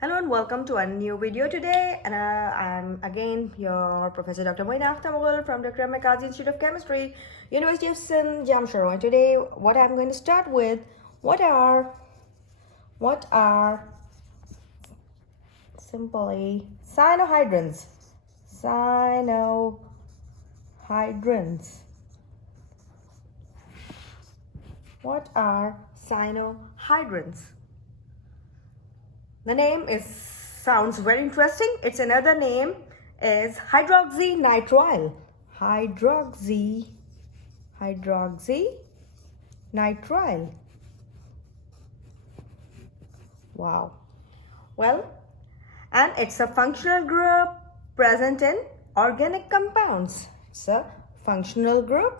Hello and welcome to a new video today, and I'm again your Professor Dr. Mchem from Dr.Mchem Institute of Chemistry, University of Sin, Jamshoro. And today what I'm going to start with, what are simply cyanohydrins. Cyanohydrins. What are cyanohydrins? The name sounds very interesting. Its another name is hydroxy nitrile. Hydroxy nitrile. Wow. Well, and it's a functional group present in organic compounds. It's a functional group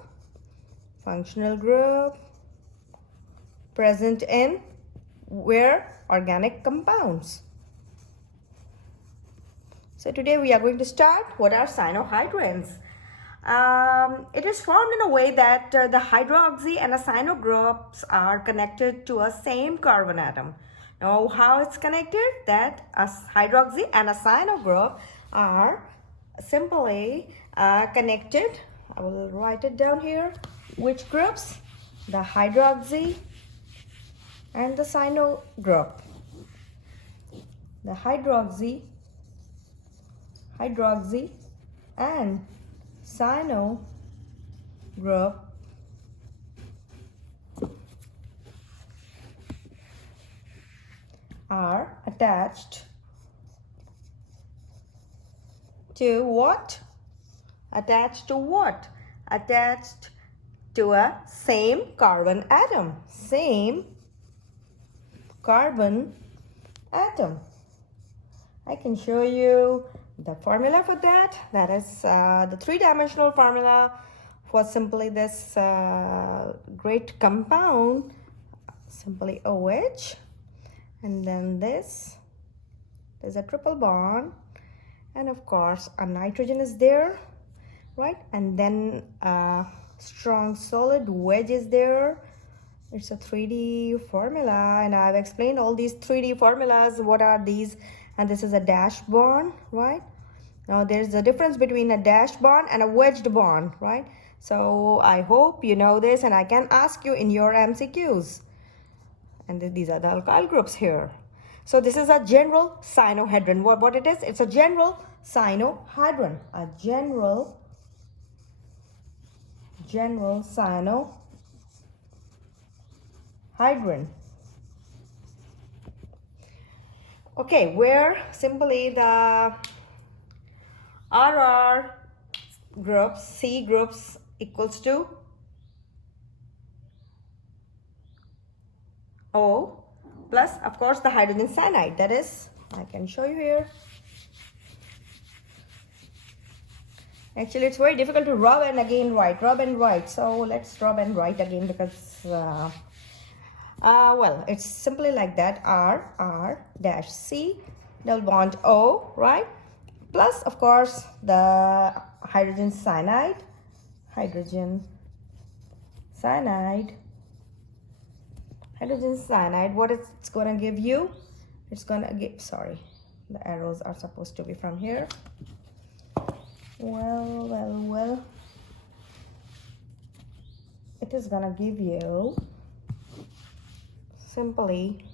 present in where? Organic compounds. So today we are going to start what are cyanohydrins. It is formed in a way that the hydroxy and a cyano groups are connected to a same carbon atom. Now how it's connected? That a hydroxy and a cyano group are simply connected. I will write it down here. Which groups? The hydroxy and the cyano group. The hydroxy and cyano group are attached to what? Attached to a same carbon atom. Same carbon atom. I can show you the formula for that. That is the three-dimensional formula for simply this great compound, simply OH, and then there's a triple bond, and of course a nitrogen is there, right? And then a strong solid wedge is there. It's a 3D formula, and I've explained all these 3D formulas. What are these? And this is a dash bond, right? Now there's a difference between a dash bond and a wedged bond, right? So I hope you know this, and I can ask you in your MCQs. And these are the alkyl groups here. So this is a general cyanohydrin. What it is? It's a general cyanohydrin. A general cyanohydrin. Okay, where simply the RR groups, C groups equals to O plus, of course, the hydrogen cyanide. That is, I can show you here. Actually, it's very difficult to rub and again write. So let's rub and write again because well, it's simply like that. R dash C double bond O, right? Plus, of course, the hydrogen cyanide. What it's going to give you? It's going to give, sorry, the arrows are supposed to be from here. Well. It is going to give you simply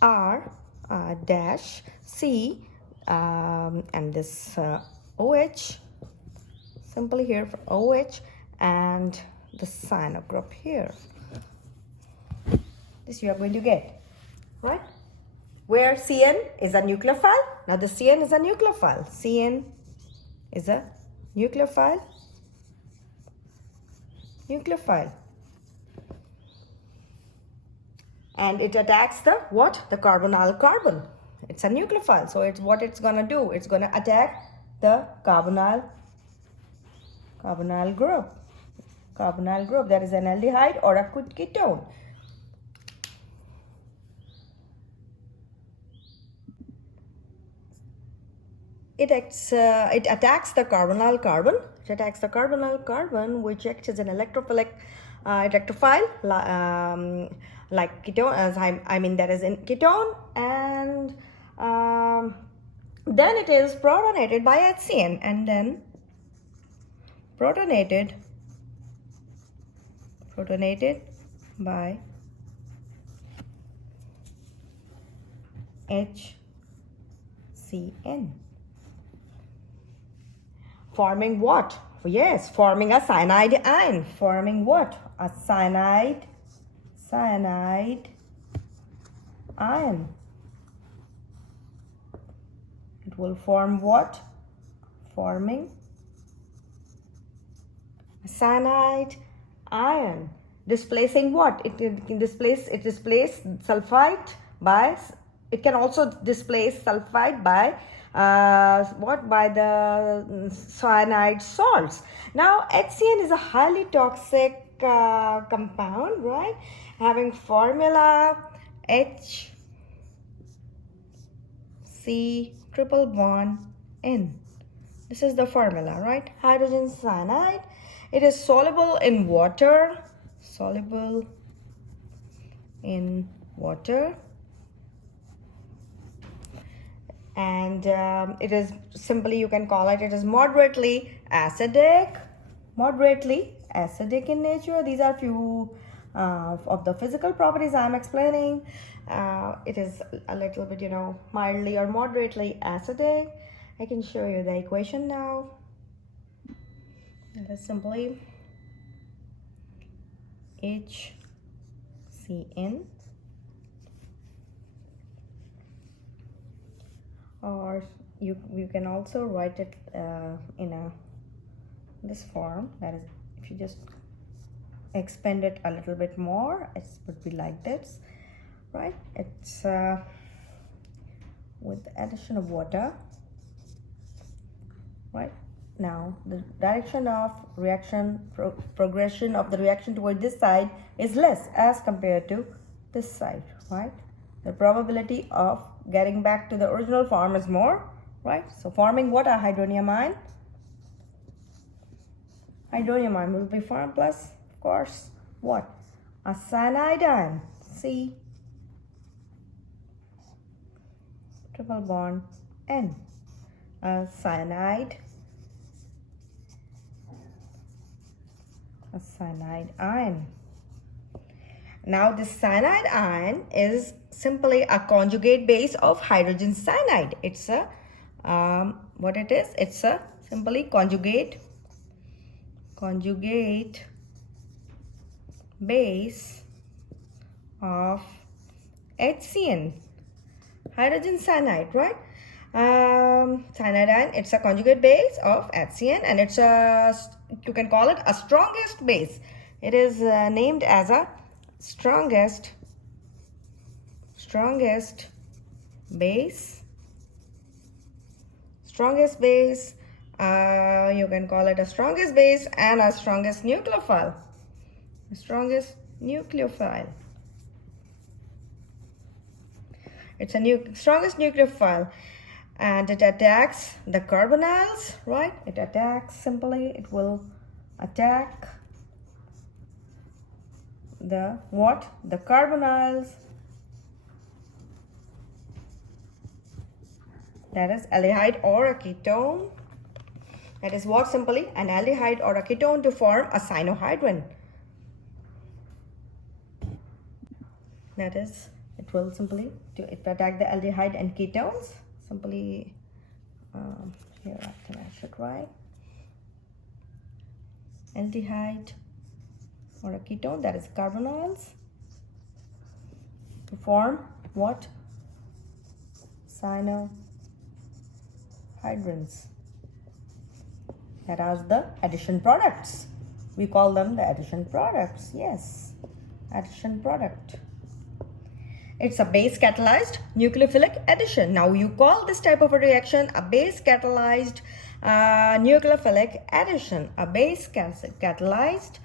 R dash C and this OH, simply here for OH, and the cyano group here. This you are going to get, right? Where CN is a nucleophile. Now the CN is a nucleophile. CN is a nucleophile. And it attacks the what? The carbonyl carbon. It's a nucleophile. So it's what it's gonna do. It's gonna attack the carbonyl group. That is an aldehyde or a ketone. It attacks the carbonyl carbon. which acts as an electrophile like ketone, as I mean that is in ketone, and then it is protonated by HCN, and then protonated by HCN. Forming what? Yes, forming a cyanide ion. Forming what? A cyanide ion. It will form what? Forming a cyanide ion. Displacing what? It displaces sulfite by, it can also displace sulfite by what? By the cyanide salts. Now HCN is a highly toxic compound, right? Having formula HC triple bond N. This is the formula, right? Hydrogen cyanide. It is soluble in water. Soluble in water. And it is simply, you can call it, it is moderately acidic in nature. These are few of the physical properties I am explaining. It is a little bit, mildly or moderately acidic. I can show you the equation now. It is simply HCN, or you can also write it in this form. That is, if you just expand it a little bit more, it would be like this, right? It's with the addition of water, right? Now the direction of reaction progression of the reaction toward this side is less as compared to this side, right? The probability of getting back to the original form is more, right? So forming what? A hydronium ion. Hydronium ion will be formed plus, of course, what? A cyanide ion, C triple bond N. A cyanide ion. Now this cyanide ion is simply a conjugate base of hydrogen cyanide. It's a what it is? It's a simply conjugate base of HCN, hydrogen cyanide, right? Cyanide ion, it's a conjugate base of HCN, and it's a, you can call it a strongest base. It is named as a strongest base. You can call it a strongest base and a strongest nucleophile. It's a strongest nucleophile, and it attacks the carbonyls, right? It will attack the what? The carbonyls. That is aldehyde or a ketone. That is what? Simply an aldehyde or a ketone to form a cyanohydrin. That is, it will simply attack the aldehyde and ketones. Simply here I should write aldehyde or a ketone, that is carbonyls, to form what? Cyanohydrins. That are the addition products. We call them the addition products. Yes, addition product. It's a base catalyzed nucleophilic addition. Now you call this type of a reaction a base catalyzed nucleophilic addition. A base catalyzed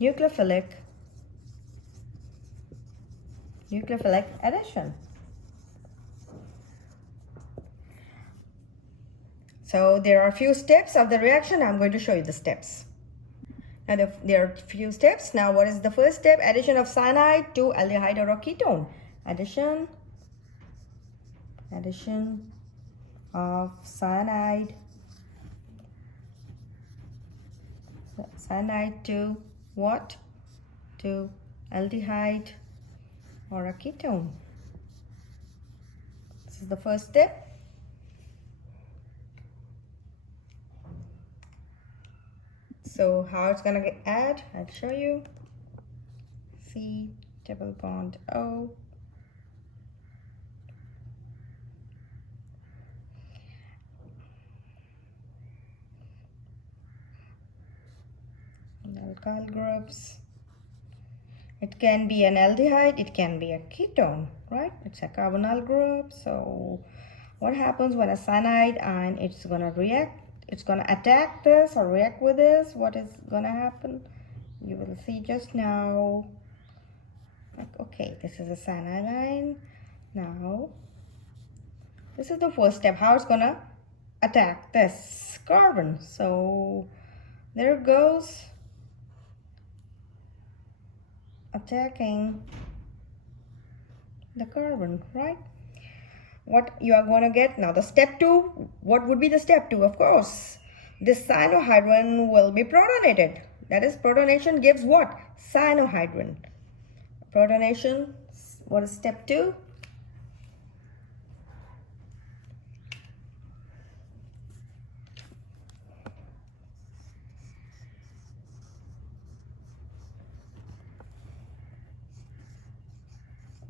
nucleophilic addition. So there are a few steps of the reaction. I'm going to show you the steps. And there are few steps. Now, what is the first step? Addition of cyanide to aldehyde or a ketone. Addition of cyanide to what? To aldehyde or a ketone. This is the first step. So how it's gonna get add? I'll show you. C double bond O. Alkyl groups. It can be an aldehyde, it can be a ketone, right? It's a carbonyl group. So what happens when a cyanide ion, it's gonna react, it's gonna attack this or react with this? What is gonna happen? You will see just now. Like, okay, this is a cyanide ion. Now this is the first step, how it's gonna attack this carbon. So there it goes, attacking the carbon, right? What you are going to get now, the step 2. What would be the step 2? Of course, this cyanohydrin will be protonated. That is, protonation gives what? Cyanohydrin. Protonation, what is step 2?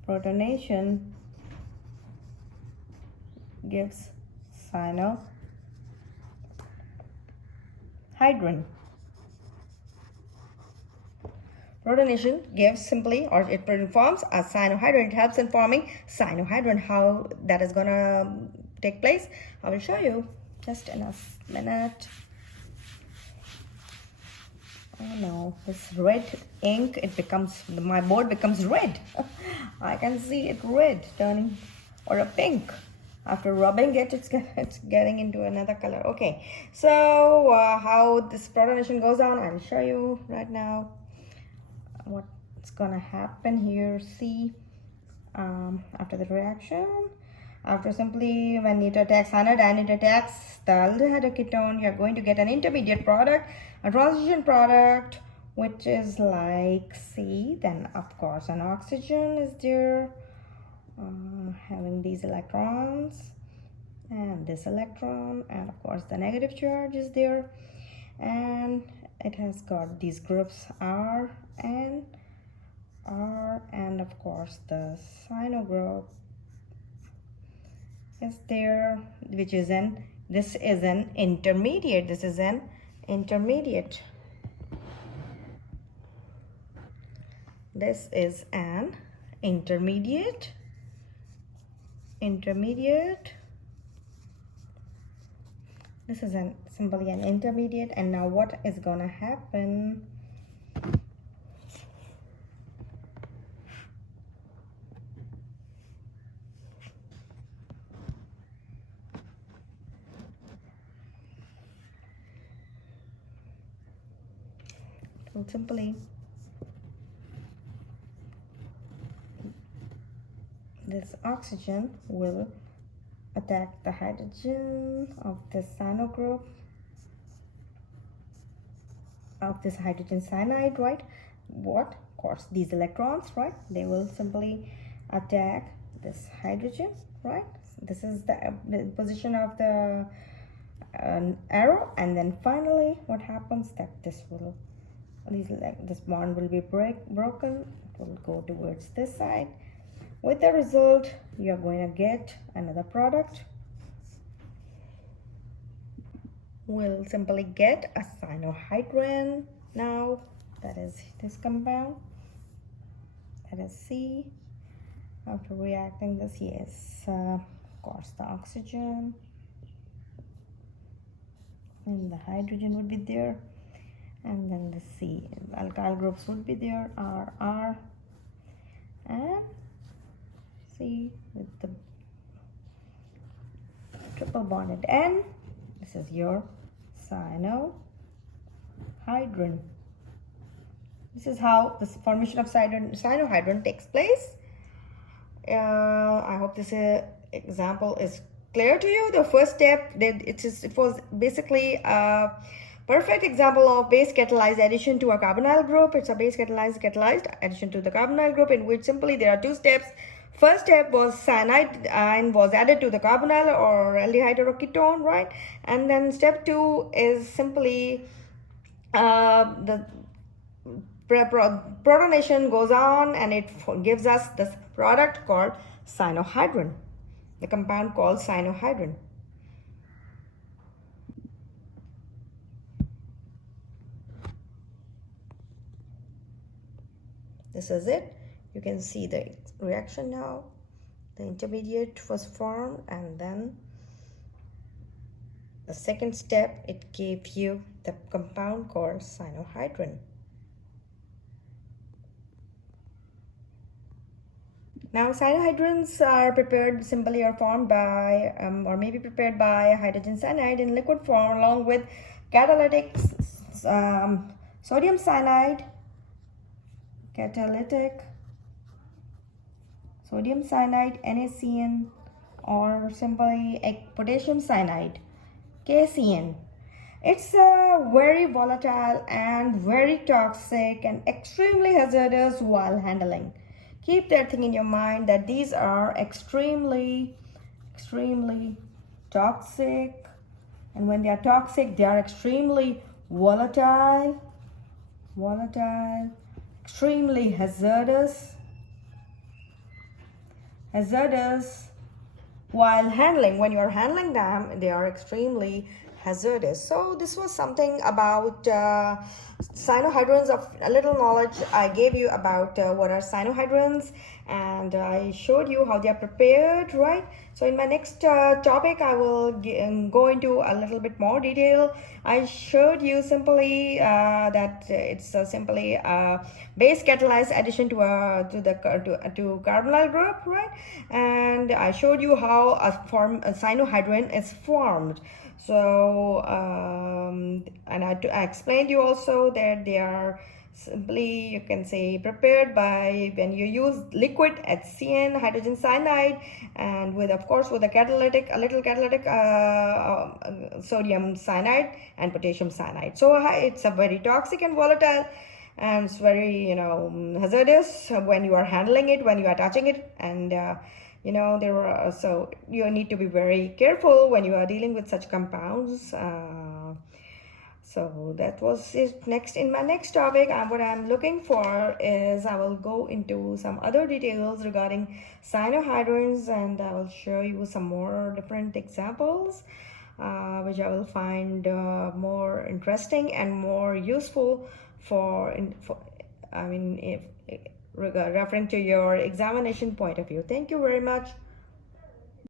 Protonation gives cyanohydrin. Protonation gives simply, or it informs a cyanohydrin. It helps in forming cyanohydrin. How that is gonna take place, I will show you just in a minute. Oh no, this red ink, it becomes, my board becomes red. I can see it red turning, or a pink. After rubbing it, it's getting into another color. Okay, so how this protonation goes on, I'll show you right now. What's gonna happen here? See, after the reaction, after simply when it attacks cyanide and it attacks the aldehyde ketone, you're going to get an intermediate product, a transition product, which is like C. Then of course an oxygen is there, having these electrons and this electron, and of course the negative charge is there, and it has got these groups R and R, and of course the cyano group is there, which is this is an intermediate. This is an intermediate. This is an intermediate. This is simply an intermediate. And now what is gonna happen? Well, simply this oxygen will attack the hydrogen of this cyano group, of this hydrogen cyanide, right? What? Of course, these electrons, right? They will simply attack this hydrogen, right? This is the position of the arrow, and then finally what happens, that this bond will be broken. It will go towards this side. With the result, you are going to get another product. We'll simply get a cyanohydrin now. That is this compound. That is C. After reacting this, yes, of course the oxygen and the hydrogen would be there, and then the C, the alkyl groups would be there, R, and C with the triple bonded N. This is your cyanohydrin. This is how this formation of cyanohydrin takes place. I hope this example is clear to you. The first step, it was basically a perfect example of base catalyzed addition to a carbonyl group. It's a base catalyzed addition to the carbonyl group, in which simply there are two steps. First step was cyanide and was added to the carbonyl or aldehyde or ketone, right? And then step 2 is simply the protonation goes on, and it gives us this product called cyanohydrin, the compound called cyanohydrin. This is it. You can see the reaction now. The intermediate was formed, and then the second step, it gave you the compound called cyanohydrin. Now, cyanohydrins are prepared simply or formed by, or may be prepared by hydrogen cyanide in liquid form along with catalytic sodium cyanide, NaCN, or simply potassium cyanide, KCN. It's very volatile and very toxic and extremely hazardous while handling. Keep that thing in your mind that these are extremely toxic, and when they are toxic, they are extremely volatile, extremely hazardous while handling. When you are handling them, they are extremely hazardous. So this was something about cyanohydrins, of a little knowledge I gave you about what are cyanohydrins, and I showed you how they are prepared, right? So in my next topic, I will go into a little bit more detail. I showed you simply that it's simply a base catalyzed addition to carbonyl group, right? And I showed you how a cyanohydrin is formed. So and I explained you also that they are simply, you can say, prepared by when you use liquid HCN, hydrogen cyanide, and with, of course, with a little catalytic sodium cyanide and potassium cyanide. So it's a very toxic and volatile, and it's very hazardous when you are handling it, when you are touching it, and so you need to be very careful when you are dealing with such compounds. So that was it. Next, in my next topic, what I'm looking for is I will go into some other details regarding cyanohydrins, and I will show you some more different examples, which I will find more interesting and more useful referring to your examination point of view. Thank you very much.